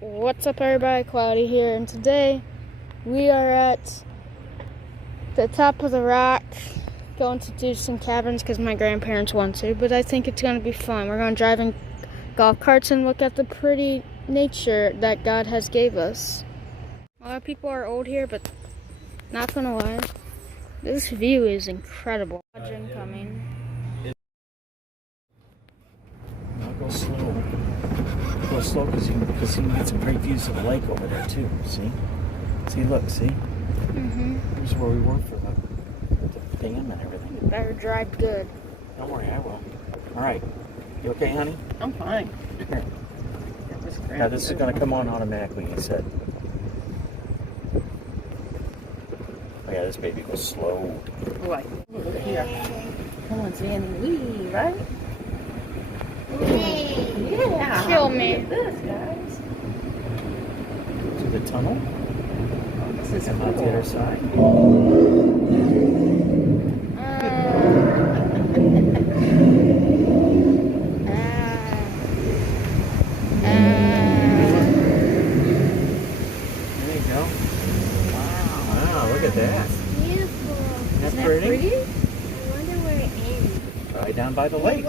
What's up, everybody? Cloudy here, and today we are at the top of the rock going to do some cabins because my grandparents want to, but I think it's going to be fun. We're going to drive in golf carts and look at the pretty nature that God has gave us. A lot of people are old here, but not gonna lie, this view is incredible. Incoming. Now go slow. Go slow because you can get some great views of the lake over there too. See? See, look, see? Here's where we work for the dam and everything. You better drive good. Don't worry, I will. All right. You okay, honey? I'm fine. Here. Now this is going to come on automatically, he said. Oh yeah, this baby goes slow. Boy, look at here. Come on, Sandy. Wee, right? Yeah. Kill me. Look at this, guys. To the tunnel. Oh, this is And out the other side. There you go. Wow, look at that. Beautiful. Isn't that Isn't that pretty? pretty? I wonder where it ends. Right down by the lake.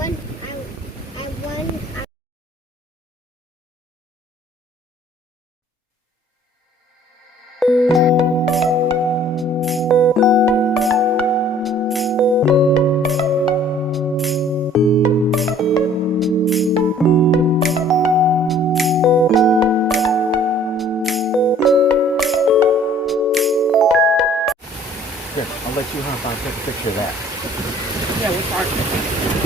Here, I'll let you hop on and take a picture of that. Yeah, we're parking.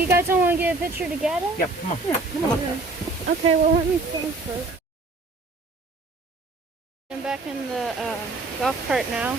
You guys don't want to get a picture together? Yep, come on. Yeah, come on. Okay, well, let me film first. I'm back in the golf cart now.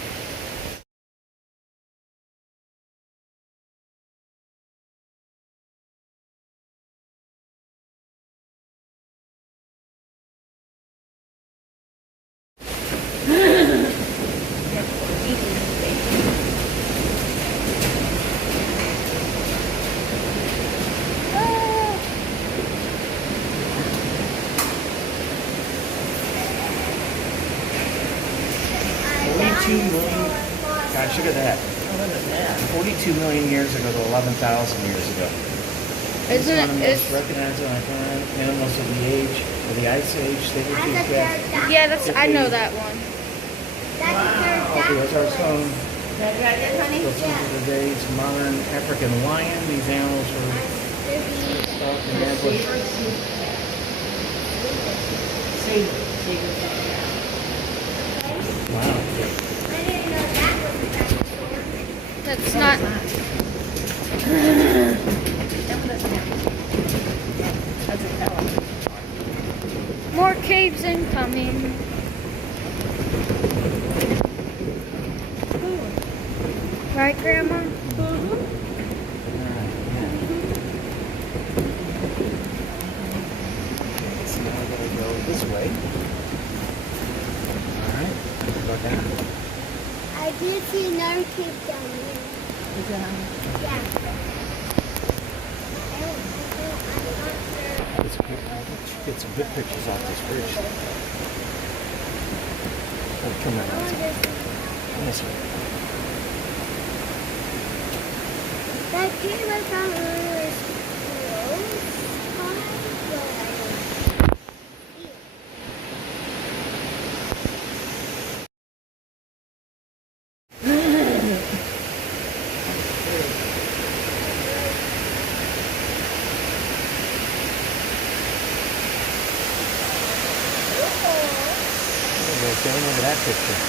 Gosh, look at that. Oh, look at that. 42 million years ago to 11,000 years ago. Isn't One of it? the most It's, recognized animals of the age, of the Ice Age. They were too fast. yeah, that's. I know that one. Here's our stone. That right there, honey? Goes into the days modern African lion. These animals were stuck and ambushed. Wow. That's not. That's a cow. More caves incoming. Right, Grandma? So now we're going to go this way. Alright, go down. I did see another cave down there. Is that honey? Yeah. Get some good pictures off this bridge. Oh, come on. This way. That cave I found earlier was Look at that picture.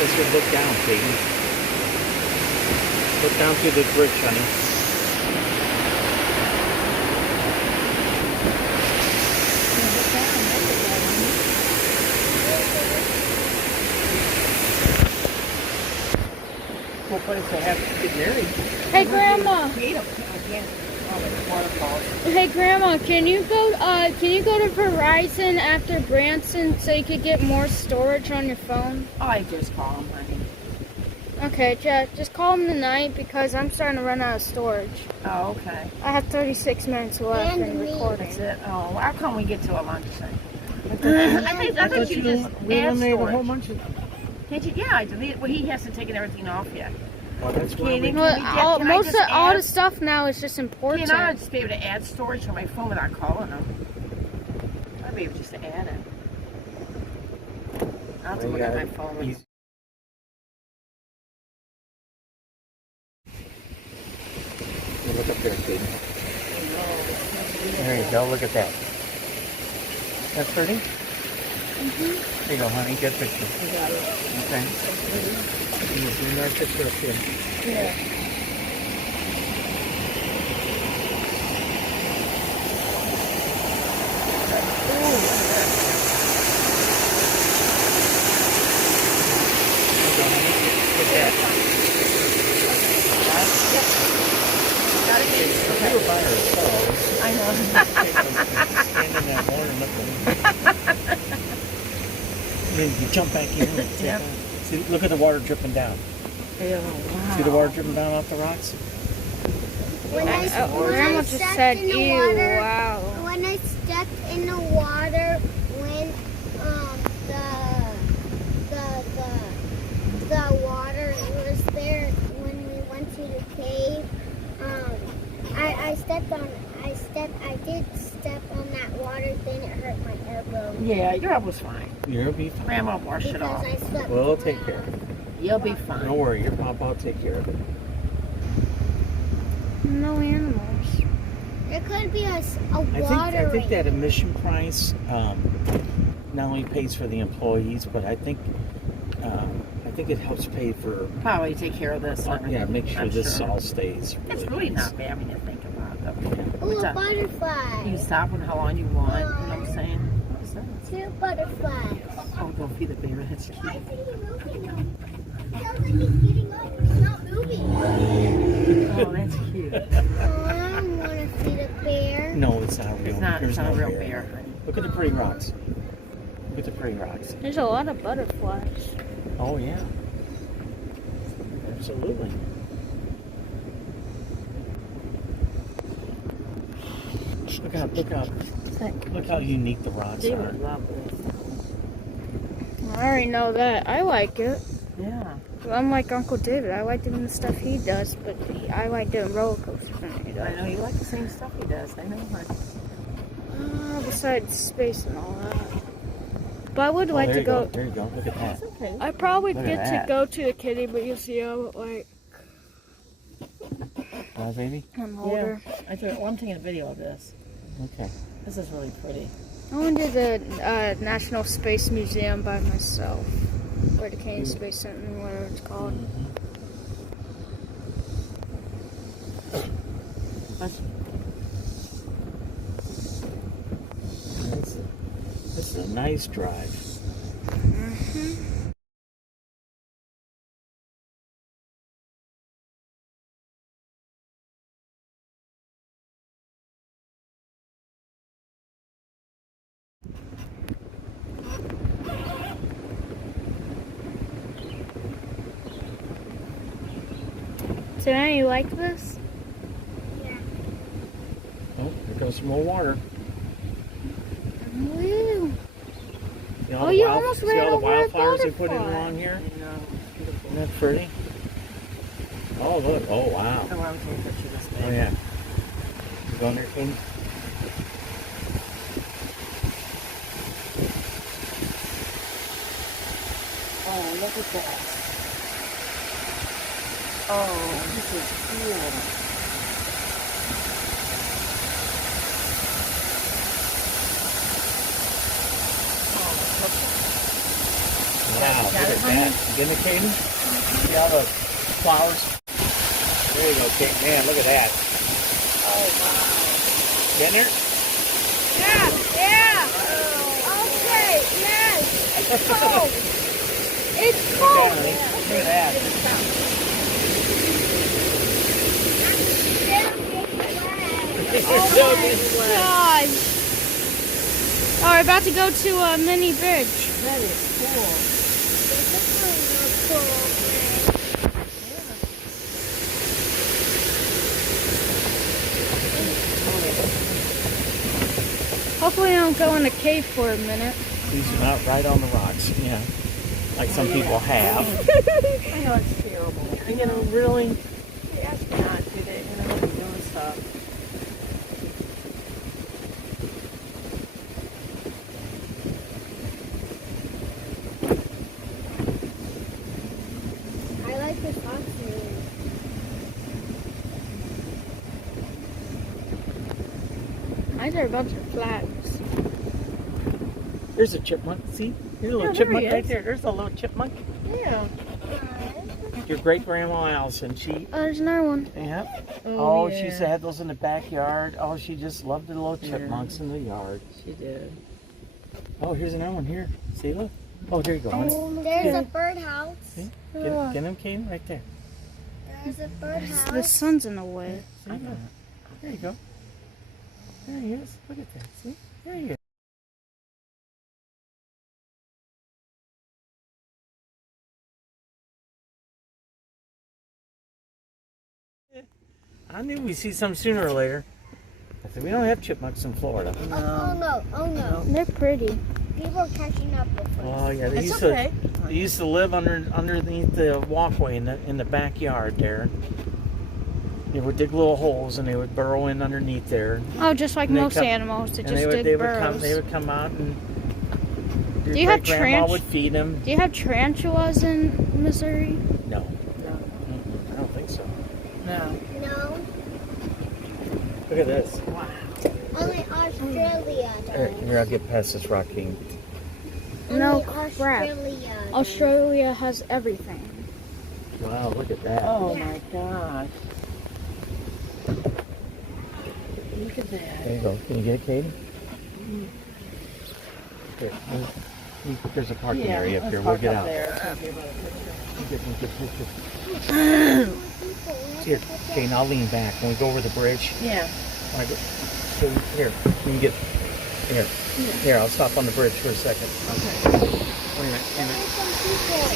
Let's go look down, Katie. Look down through the bridge, honey. cool place to have to get married. Hey, Grandma. Again. Oh, Hey, Grandma, can you go to Verizon after Branson so you could get more storage on your phone? Oh, I just call him, honey. Okay, just call him tonight because I'm starting to run out of storage. Oh, okay. I have 36 minutes left And in me. recording. That's it. Oh, how come we get to a lunch thing? I I thought thought you you just add eliminated a whole storage. bunch of them. Can't you? Yeah, I deleted. Well, he hasn't taken everything off yet. Oh, that's why Can't we... even- Well, Can I most just of all add- the stuff now is just important. Can't I just be able to add storage on my phone without calling him? I'd be able just to add it. I'll have to look at my phone. You- You look up there, kid. There you go. Look at that. That's pretty? Mhm. There you go, honey. Good picture. You got it. Okay. You see that picture up here. Yeah. Look at that. We were by ourselves. I know. Standing there more than nothing. Then you jump back in. And take Yep. off. See, look at the water dripping down. Wow. See the water dripping down off the rocks? When I Grandma just stepped said, in the ew, water, wow. when I stepped in the water, when the water was there, when we went to the cave, I did step on that water, then it hurt my elbow. Yeah, your elbow's fine. You'll be fine. Grandma washed it Because off. I slept. We'll take care of it. You'll be fine. Don't worry, your papa will take care of it. No animals. There could be a I water think that race. admission price not only pays for the employees, but I think it helps pay for Probably take care of this. make sure I'm this sure. all stays. It's really not bad when you think about it. Ooh, What's a up? butterfly. You stop when how long you want. You know what I'm saying? What's that? 2 butterflies. Oh, go feed the bear. That's cute. Why isn't he moving? Sounds like he's getting up. He's not moving. Oh, that's cute. Oh, I don't want to feed a bear. No, it's not real. It's not. There's It's not no a real bear, honey. Look at the pretty rocks. Look at the pretty rocks. There's a lot of butterflies. Oh yeah. Absolutely. Look how unique the rocks They are. would love this. I already know that. I like it. Yeah. Unlike Uncle David, I like doing the stuff he does, but I like doing roller coasters when he I does. know you like the same stuff he does. I know, honey. Besides space and all that. But I would Oh, like there to you go. There you go. Look at that. It's okay. I probably Look at get to that. go to the kitty, but you'll see how like Baby? I'm older. I'm taking a video of this. Okay. This is really pretty. I went to the National Space Museum by myself, or the Kennedy Space Center, whatever it's called. This is a nice drive. So now you like this? Oh, here goes some more water. Woo! See all Oh, the you almost see ran all the over a wildflowers they put in butterfly. along here? I know. Beautiful. Isn't that pretty? Oh, look. Oh, wow. I want to take a picture of this thing. Oh, yeah. You going there, King? Oh, look at that. Oh, this is cool. Wow, look at that. Didn't it, Caden? See all the flowers? There you go, Kate. Man, look at that. Oh, wow. Getting there? Yeah! Okay, yes! It's cold! It's cold! Look at that. Gosh. Oh, we're about to go to a mini bridge. That is cool. Hopefully I don't go in a cave for a minute. Please do not ride on the rocks. Yeah. Like some people have. I know it's terrible. You know, really? The astronauts do that, you know, they're doing stuff. I like the costume. These are a bunch of flags. There's a chipmunk. See? There's a little Yeah, there chipmunk he right is. there. There's a little chipmunk. Yeah. Your great grandma Allison. She. Oh, there's another one. Yeah. Oh, She yeah. had those in the backyard. Oh, she just loved the little chipmunks in the yard. She did. Oh, here's another one here. See, look. Oh, there you go. honey. There's a birdhouse. See? Get him, Kane, right there. There's a birdhouse. The sun's in the way. See? There you go. There he is. Look at that. See? There he is. I knew we'd see some sooner or later. I said, we don't have chipmunks in Florida. Oh no, oh no. They're pretty. People are catching up with us. Oh, yeah. They It's used okay. They used to live underneath the walkway in the backyard there. They would dig little holes and they would burrow in underneath there. Oh, just like And they most come- animals, they And just dig burrows. they would come out and your Do you have great-grandma trans- would feed them. Do you have tarantulas in Missouri? No. I don't think so. No. No, Look at this. Wow. only Australia does. Here, I'll get past this rock king. No Only crap. Australia does. Australia has everything. Wow, look at that. Oh my gosh. Look at that. There you go. Can you get it, Katie? Here, there's a parking area up let's here. We'll park get up out. there. It's gonna be about a picture. Get pictures. Here, Kane, I'll lean back when we go over the bridge. Yeah. When I go, so here, you can get here. Here, I'll stop on the bridge for a second. Okay. Wait a minute.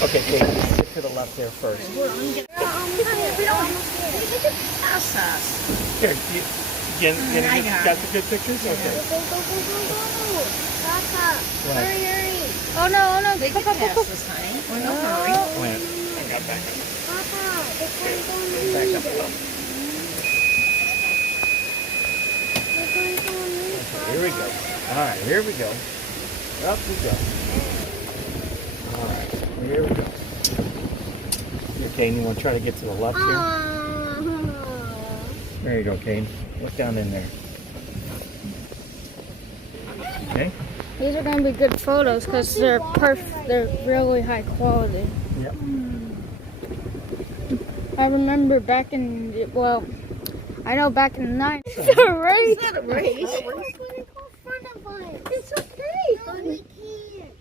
Okay, Kate, get to the left there first. We don't pass us. Here, I got got the good pictures? Okay. Go, go, go, go, go. Papa, Right. hurry, hurry. Oh no, oh no. They can pass us, honey. We're no hurry. Wait a minute. I got back up. Papa, the car's going to Back need up a it. little. The car's going to need it, Here we go. All right, here we go. Up we go. All right, here we go. Here, Kane, you want to try to get to the left here? There you go, Kane. Look down in there. Okay? These are gonna be good photos because they're They're really high quality. Yep. I remember back in I know back in the 90s. It's a race. It's not a race. It's okay. But we can't.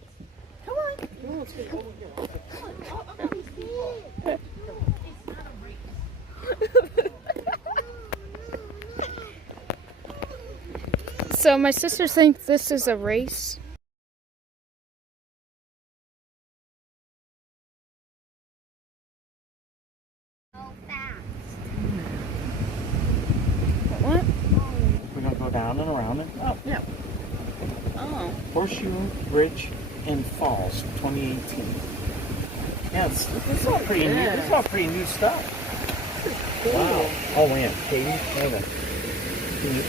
Come on. So my sister thinks this is a race. So fast. What? We're going to go down and around and up. Yeah. Oh. Horseshoe Bridge and Falls 2018. Yeah, it's all pretty new. It's all pretty new stuff. Wow. Oh man, Katie, hold on.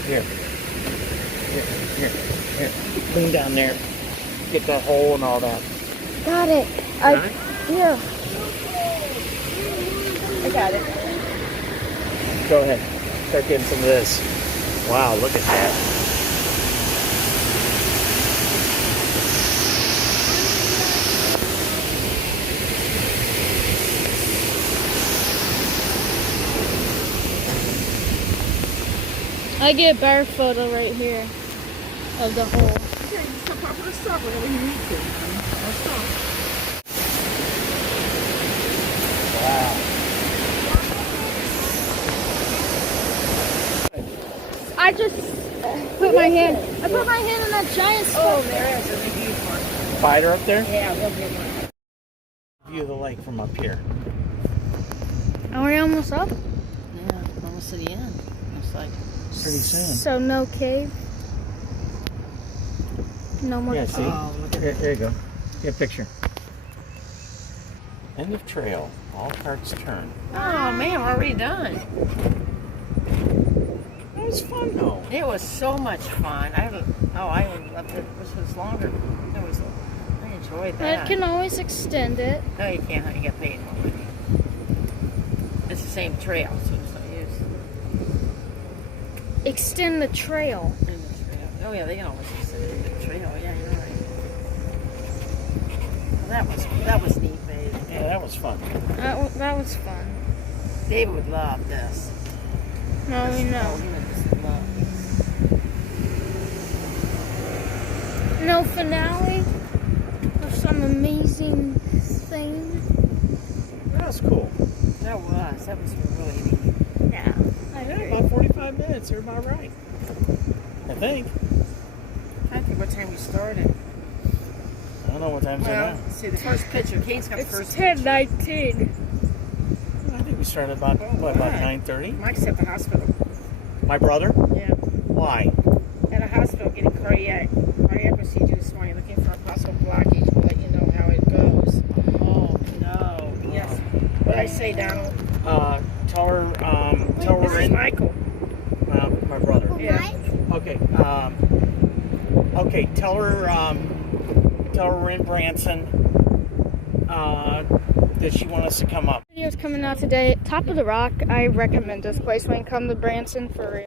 Here. Clean down there. Get that hole and all that. Got it. Got it? Yeah. I got it. Go ahead. Start getting some of this. Wow, look at that. I get a better photo right here of the hole. Okay, stop. I'm gonna stop whenever you need to. I'll stop. Wow. I just put my hand. I put my hand in that giant Oh, spot. there is a big huge one. Spider up there? Yeah, real big one. View of the lake from up here. Are we almost up? Yeah, almost to the end. Looks like. Pretty soon. So no cave. No more. Yeah, see? Oh, look at Here, there you go. Get a picture. End of trail. All carts turn. Oh man, we're already done. That was fun though. It was so much fun. I would love it. This was longer. I enjoyed I that. can always extend it. No, you can't. You get paid more money. It's the same trail, so there's no use. Extend the trail. In the trail. Oh yeah, they can always extend the trail. Yeah, you're right. Well, that was neat, babe. Yeah, that was fun. That was fun. David would love this. No, we Oh, know. he would just love this. No finale of some amazing thing. That was cool. That was really neat. Yeah, I Yeah, agree. about 45 minutes. They're about right. I think. I think what time we started. I don't know what time's it Well, now. let's see, the first picture. Kate's got the It's first picture. 10:19. I think we started about, about right. 9:30? Mike's at the hospital. My brother? Yeah. Why? At a hospital getting cardiac procedure this morning, looking for a possible blockage. We'll let you know how it goes. Oh, no. Yes. What I say, Donald? Tell her This we're is in. Michael. My brother. Yeah. Okay. Okay. Tell her we're in Branson. Does she want us to come up? Video's coming out today. Top of the Rock. I recommend this place when you come to Branson for real.